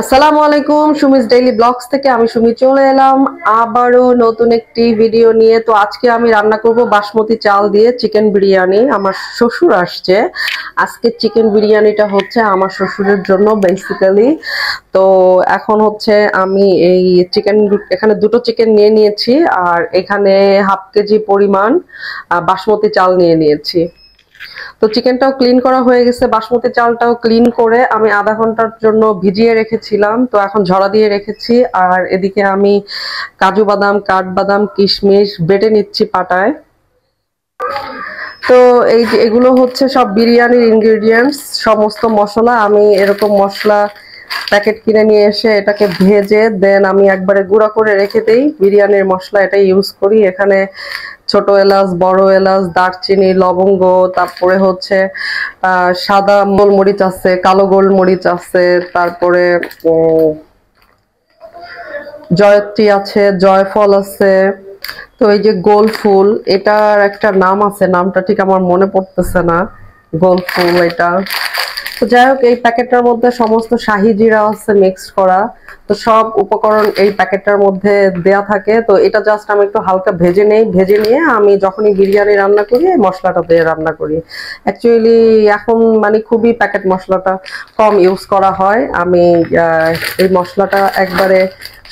আসসালামু আলাইকুম, Sumi's daily blogs থেকে আমি সুমি চলে এলাম আবারও নতুন একটি ভিডিও নিয়ে। তো আজকে আমি রান্না করব বাসমতি চাল দিয়ে চিকেন বিরিয়ানি। আমার শ্বশুর আসছে আজকে। চিকেন বিরিয়ানিটা হচ্ছে আমার শ্বশুরের জন্য বেসিক্যালি। তো এখন হচ্ছে আমি এই চিকেন, এখানে দুটো চিকেন নিয়ে নিয়েছি আর এখানে হাফ কেজি পরিমাণ বাসমতি চাল নিয়ে নিয়েছি। তো চিকেনটাও ক্লিন করা হয়ে গেছে, বাসমতি চালটাও ক্লিন করে আমি আধা ঘন্টার জন্য ভিজিয়ে রেখেছিলাম। তো এখন ঝরা দিয়ে রেখেছি। আর এদিকে আমি কাজু বাদাম, কাঠবাদাম, কিশমিশ বেটে নিচ্ছি পাটায়। তো এই যে এগুলো হচ্ছে সব বিরিয়ানির ইনগ্রেডিয়েন্টস, সমস্ত মশলা। আমি এরকম মশলা প্যাকেট কিনে নিয়ে এসে এটাকে ভেজে দেন আমি একবারে গুঁড়া করে রেখে দেই। বিরিয়ানির মশলা এটা ইউজ করি। এখানে ছোট এলাচ, বড় এলাচ, দারচিনি, লবঙ্গ, তারপরে হচ্ছে সাদা গোলমরিচ আছে, কালো গোলমরিচ আছে, তারপরে জয়ত্রী আছে, জয়ফল আছে। তো এই যে গোল ফুল, এটার একটা নাম আছে, নামটা ঠিক আমার মনে পড়তেছে না। গোল ফুল এটা। তো যাই হোক, এই প্যাকেটটার মধ্যে সমস্ত শাহি জিরা আছে মিক্সড করা। তো সব উপকরণ এই প্যাকেটটার মধ্যে দেয়া থাকে। তো এটা জাস্ট আমি একটু হালকা ভেজে নেই, ভেজে নিয়ে আমি যখনই বিরিয়ানি রান্না করি এই মশলাটা দিয়ে রান্না করি। অ্যাকচুয়ালি এখন মানে খুবই প্যাকেট মশলাটা কম ইউজ করা হয়। আমি এই মশলাটা একবারে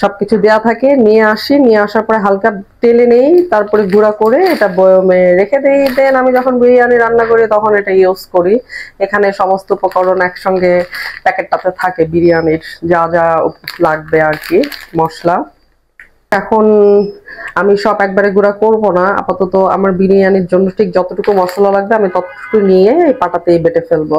সবকিছু দেয়া থাকে, নিয়ে আসি, নিয়ে আসার পরে হালকা তেলে নেই, তারপরে গুঁড়া করে এটা বয়মে রেখে দেই। দেন আমি যখন বিরিয়ানি রান্না করি তখন এটা ইউজ করি। এখানে সমস্ত উপকরণ একসঙ্গে প্যাকেটটাতে থাকে, বিরিয়ানির যা যা লাগবে আর কি মশলা। এখন আমি সব একবারে গুঁড়া করব না, আপাতত আমার বিরিয়ানির জন্য ঠিক যতটুকু মশলা লাগবে আমি ততটুকু নিয়ে এই পাটাতেই বেটে ফেলবো।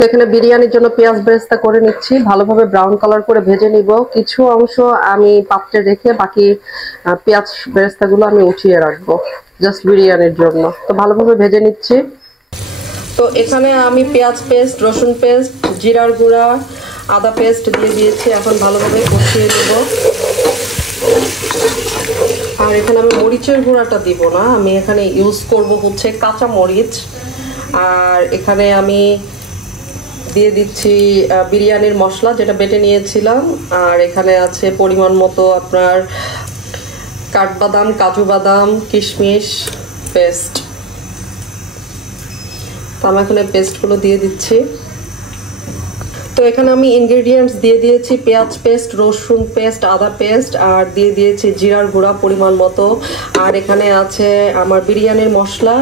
এখানে বিরিয়ানির জন্য পেঁয়াজ বেরেস্তা করে নিচ্ছি, ভালোভাবে ব্রাউন কালার করে ভেজে নিব। কিছু অংশ আমি পাত্রে রেখে বাকি পেঁয়াজ বেরেস্তাগুলো আমি উঠিয়ে রাখবো জাস্ট বিরিয়ানির জন্য। তো ভালোভাবে ভেজে নিচ্ছি। তো এখানে আমি পেঁয়াজ পেস্ট, রসুন পেস্ট, জিরার গুঁড়া, আদা পেস্ট দিয়ে দিয়েছি। এখন ভালোভাবে কষিয়ে নেব। আর এখানে আমি মরিচের গুঁড়াটা দিব না, আমি এখানে ইউজ করব হচ্ছে কাঁচা মরিচ। আর এখানে আমি দিয়ে দিচ্ছি বিরিয়ানির মশলা যেটা বেটে নিয়েছিলাম। আর এখানে আছে পরিমাণ মতো আপনার কাঠবাদাম, কাজু বাদাম, কিশমিশ পেস্ট। তো আমি এখন এই পেস্টগুলো দিয়ে দিচ্ছি। তো এখানে আমি ইনগ্রেডিয়েন্টস দিয়ে দিয়েছি পেঁয়াজ পেস্ট, রসুন পেস্ট, আদা পেস্ট, আর দিয়ে দিয়েছি জিরার গুঁড়া পরিমাণ মতো। আর এখানে আছে আমার বিরিয়ানির মশলা,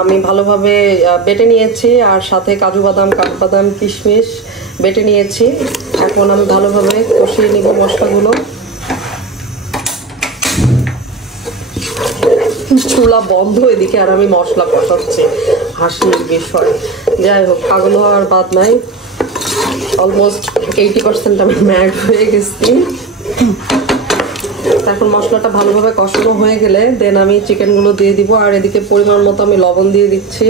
আমি ভালোভাবে বেটে নিয়েছি। আর সাথে কাজু বাদাম, কাঠবাদাম, কিশমিশ বেটে নিয়েছি। এখন আমি ভালোভাবে কষিয়ে নিব মশলাগুলো। চুলা বন্ধ এদিকে আর আমি মশলা কষাচ্ছি, হাসির বিষয়। যাই হোক, পাগল হওয়ার বাদ নাই। অলমোস্ট 80% আমি ম্যাড হয়ে গেছি। এখন মশলাটা ভালোভাবে কষানো হয়ে গেলে দেন আমি চিকেনগুলো দিয়ে দিব। আর এদিকে পরিমাণ মতো আমি লবণ দিয়ে দিচ্ছি।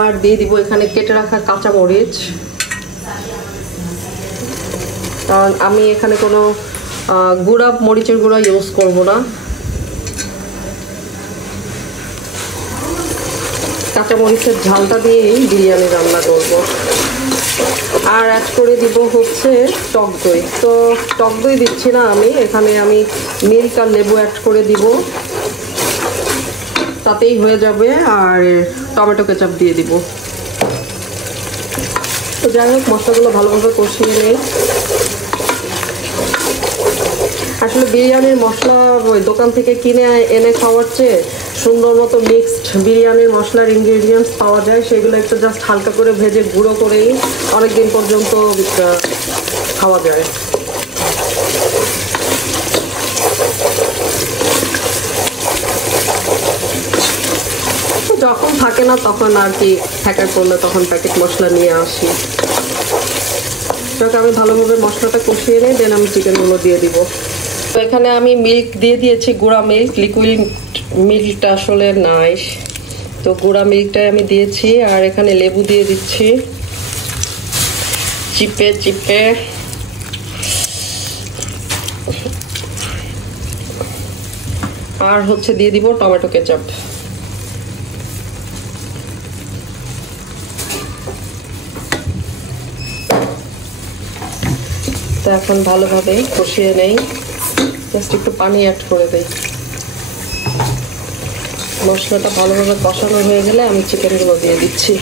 আর দিয়ে দিব এখানে কেটে রাখা কাঁচা মরিচ, কারণ আমি এখানে কোনো গুঁড়া মরিচের গুঁড়া ইউজ করব না। কাঁচা মরিচের ঝালটা দিয়েই বিরিয়ানি রান্না করব। আর অ্যাড করে দিব হচ্ছে টক দই। তো টক দই দিচ্ছি না আমি, এখানে আমি মিল্ক আর লেবু অ্যাড করে দিব, তাতেই হয়ে যাবে। আর টমেটো কেচাপ দিয়ে দিব। তো যাই হোক, মশলাগুলো ভালোভাবে কষিয়ে নেই। আসলে বিরিয়ানির মশলা ওই দোকান থেকে কিনে এনে খাওয়ার চেয়ে সুন্দর মতো মিক্সড বিরিয়ানির মশলার ইনগ্রেডিয়েন্টস পাওয়া যায়, সেগুলো একটু জাস্ট হালকা করে ভেজে গুঁড়ো করেই অনেকদিন পর্যন্ত খাওয়া যায়। যখন থাকে না তখন আর কি হ্যাকার করলে তখন প্যাকেট মশলা নিয়ে আসি। আমি ভালোভাবে মশলাটা কষিয়ে নিই, দেন আমি চিকেনগুলো দিয়ে দিব। তো এখানে আমি মিল্ক দিয়ে দিয়েছি, গুঁড়া মিল্ক, লিকুইড মিল্কটা আসলে নাই, তো গুঁড়া মিল্কটাই আমি দিয়েছি। আর এখানে লেবু দিয়ে দিচ্ছি চিপে চিপে। আর হচ্ছে দিয়ে দিব টমেটো কেচাপ। তো এখন ভালোভাবে কষিয়ে নেই, জাস্ট একটু পানি অ্যাড করে দেই। মশলাটা ভালোভাবে কষানো হয়ে গেলে আমি চিকেনগুলো দিয়ে দিচ্ছি।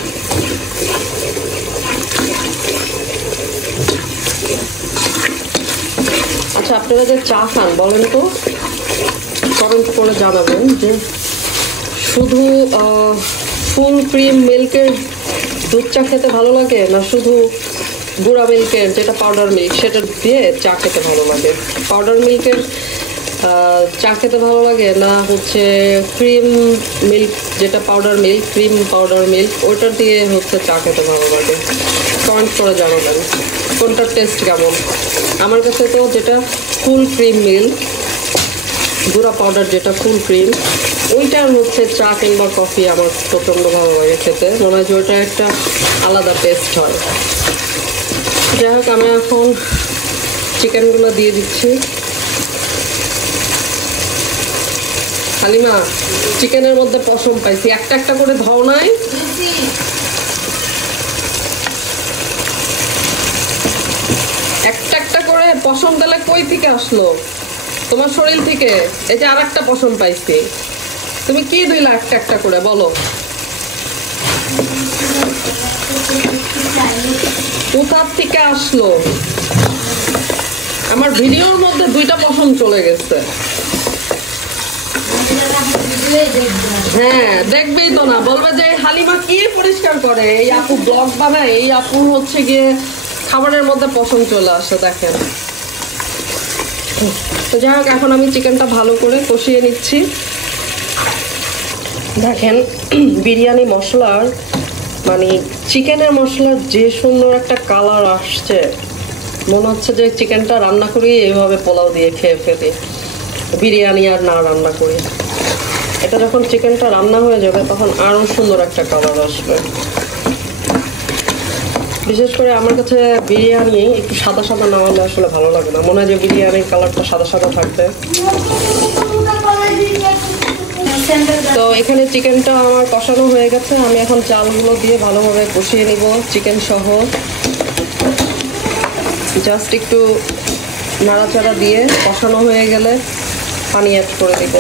আচ্ছা, আপনারা যে চা খান বলেন তো, কমেন্ট করে জানাবেন যে শুধু ফুল ক্রিম মিল্কের দুধ চা খেতে ভালো লাগে, না শুধু গুঁড়া মিল্কের যেটা পাউডার মিল্ক সেটা দিয়ে চা খেতে ভালো লাগে? পাউডার মিল্কের চা খেতে ভালো লাগে, না হচ্ছে ক্রিম মিল্ক যেটা powder milk, cream powder milk ওইটা দিয়ে হচ্ছে চা খেতে ভালো লাগে? কমেন্ট করে জানাবেন কোনটার টেস্ট কেমন। আমার কাছে তো যেটা ফুল ক্রিম মিল্ক, গুঁড়া পাউডার যেটা ফুল ক্রিম, ওইটার হচ্ছে চা কিংবা কফি আমার প্রচণ্ড ভালো লাগে খেতে। মনে হয় যে ওইটা একটা আলাদা টেস্ট হয়। যাই হোক, আমি এখন চিকেনগুলো দিয়ে দিচ্ছি। হালিমা, চিকেনের মধ্যে পশম পাইছি, একটা একটা করে ধও নাই? একটা একটা করে পশম দিলে কই থেকে আসলো? তোমার শরীর থেকে? এই যে আর একটা পশম পাইছি, তুমি কি দিলা একটা একটা করে বলো? কোথার থেকে আসলো? আমার ভিডিওর মধ্যে দুইটা পশম চলে গেছে। হ্যাঁ, দেখবেই তো না, বলবে যে হালিমা কি পরিষ্কার করে, এই আপু ব্লগ বানায়, এই আপু হচ্ছে গিয়ে খাবারের মধ্যে পশম চলে আসে। দেখেন, তো যাই হোক, এখন আমি চিকেনটা ভালো করে কষিয়ে নিচ্ছি। দেখেন, বিরিয়ানি মশলার মানে চিকেনের মশলার যে সুন্দর একটা কালার আসছে, মনে হচ্ছে যে চিকেনটা রান্না করি এইভাবে পোলাও দিয়ে খেয়ে ফেলি, বিরিয়ানি আর না রান্না করি। এটা যখন চিকেনটা রান্না হয়ে যাবে তখন আরও সুন্দর একটা কালার আসবে। বিশেষ করে আমার কাছে বিরিয়ানি একটু সাদা সাদা না হলে আসলে ভালো লাগে না। মনে হয় যে বিরিয়ানির কালারটা সাদা সাদা থাকবে। তো এখানে চিকেনটা আমার কষানো হয়ে গেছে, আমি এখন চালগুলো দিয়ে ভালোভাবে কষিয়ে নিব চিকেন সহ। জাস্ট একটু নাড়াচাড়া দিয়ে কষানো হয়ে গেলে পানি অ্যাড করে দিব।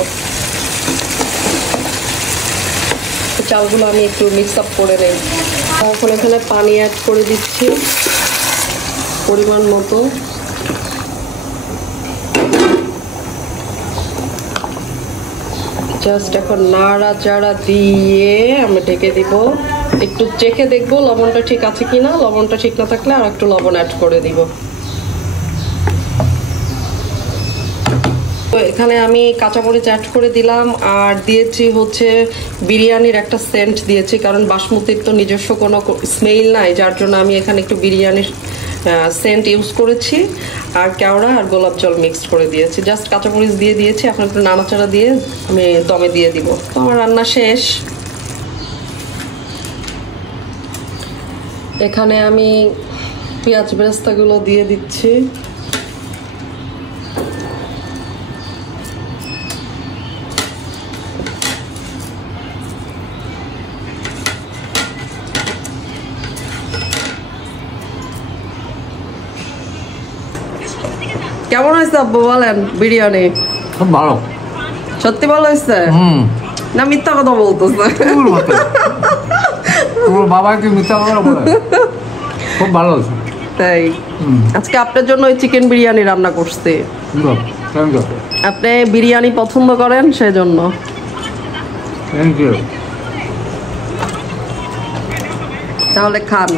চালগুলো আমি একটু মিক্স আপ করে নেই। এখন এখানে পানি অ্যাড করে দিচ্ছি পরিমাণ মতো। জাস্ট এখন নাড়াচাড়া দিয়ে আমি ঢেকে দিব। একটু চেখে দেখবো লবণটা ঠিক আছে কিনা, লবণটা ঠিক না থাকলে আর একটু লবণ অ্যাড করে দিব। তো এখানে আমি কাঁচামরিচ অ্যাড করে দিলাম, আর দিয়েছি হচ্ছে বিরিয়ানির একটা সেন্ট দিয়েছি, কারণ বাসমতির তো নিজস্ব কোনো স্মেল নাই, যার জন্য আমি এখানে একটু বিরিয়ানির সেন্ট ইউজ করেছি, আর কেওড়া আর গোলাপ জল মিক্সড করে দিয়েছি। জাস্ট কাঁচামরিচ দিয়ে দিয়েছি, এখন একটু নাড়াচাড়া দিয়ে আমি দমে দিয়ে দিব। তো আমার রান্না শেষ। এখানে আমি পেঁয়াজ বেরেস্তাগুলো দিয়ে দিচ্ছি। কেমন হয়েছে আব্বু বলেন বিরিয়ানি? খুব ভালো। সত্যি ভালো হয়েছে না মিথ্যা কথা বলতেছে? তোমার বাবা কি মিথ্যা কথা বলে? খুব ভালো হয়েছে। তাই আজকে আপনার জন্য ওই চিকেন বিরিয়ানি রান্না করছি। আপনি বিরিয়ানি পছন্দ করেন সেজন্য। Thank you. তাহলে খান।